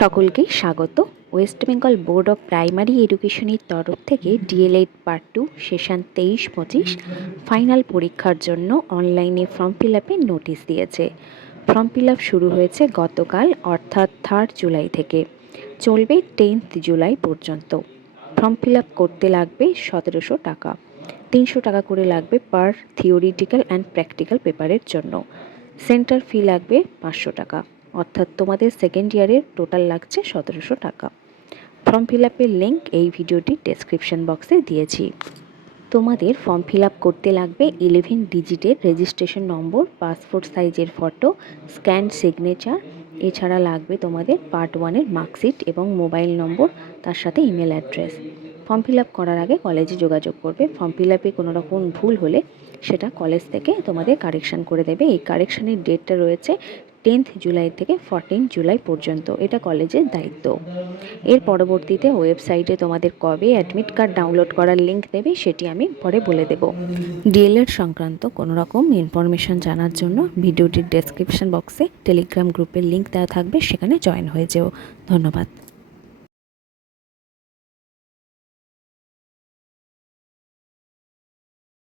সকলকে স্বাগত। West Bengal board of primary এডুকেশনের তরফ থেকে ডিএলএড পার্ট টু সেশন তেইশ পঁচিশ ফাইনাল পরীক্ষার জন্য অনলাইনে ফর্ম ফিল আপের নোটিশ দিয়েছে। ফর্ম ফিল আপ শুরু হয়েছে গতকাল, অর্থাৎ থার্ড জুলাই থেকে। চলবে টেন্থ জুলাই পর্যন্ত। ফর্ম ফিল আপ করতে লাগবে সতেরোশো টাকা। তিনশো টাকা করে লাগবে পার থিওরিটিক্যাল অ্যান্ড প্র্যাকটিক্যাল পেপারের জন্য। সেন্টার ফি লাগবে পাঁচশো টাকা। অর্থাৎ তোমাদের সেকেন্ড ইয়ারের টোটাল লাগছে সতেরোশো টাকা। ফর্ম ফিল আপের লিঙ্ক এই ভিডিওটি ডেসক্রিপশন বক্সে দিয়েছি। তোমাদের ফর্ম ফিল আপ করতে লাগবে ইলেভেন ডিজিটের রেজিস্ট্রেশন নম্বর পাসপোর্ট সাইজের ফটো স্ক্যান সিগনেচার এছাড়া লাগবে তোমাদের পার্ট ওয়ানের মার্কশিট এবং মোবাইল নম্বর, তার সাথে email address form fill up করার আগে কলেজে যোগাযোগ করবে। ফর্ম ফিল আপে কোনো রকম ভুল হলে সেটা কলেজ থেকে তোমাদের কারেকশান করে দেবে। এই কারেকশানের ডেটটা রয়েছে টেন্থ জুলাই থেকে ফরটিন জুলাই পর্যন্ত। এটা কলেজের দায়িত্ব। এর পরবর্তীতে ওয়েবসাইটে তোমাদের কবে অ্যাডমিট কার্ড ডাউনলোড করার লিঙ্ক দেবে সেটি আমি পরে বলে দেব। ডিএলএড সংক্রান্ত কোনো রকম ইনফরমেশন জানার জন্য ভিডিওটির ডেসক্রিপশন বক্সে টেলিগ্রাম গ্রুপের লিঙ্ক দেওয়া থাকবে, সেখানে জয়েন হয়ে যেও। ধন্যবাদ।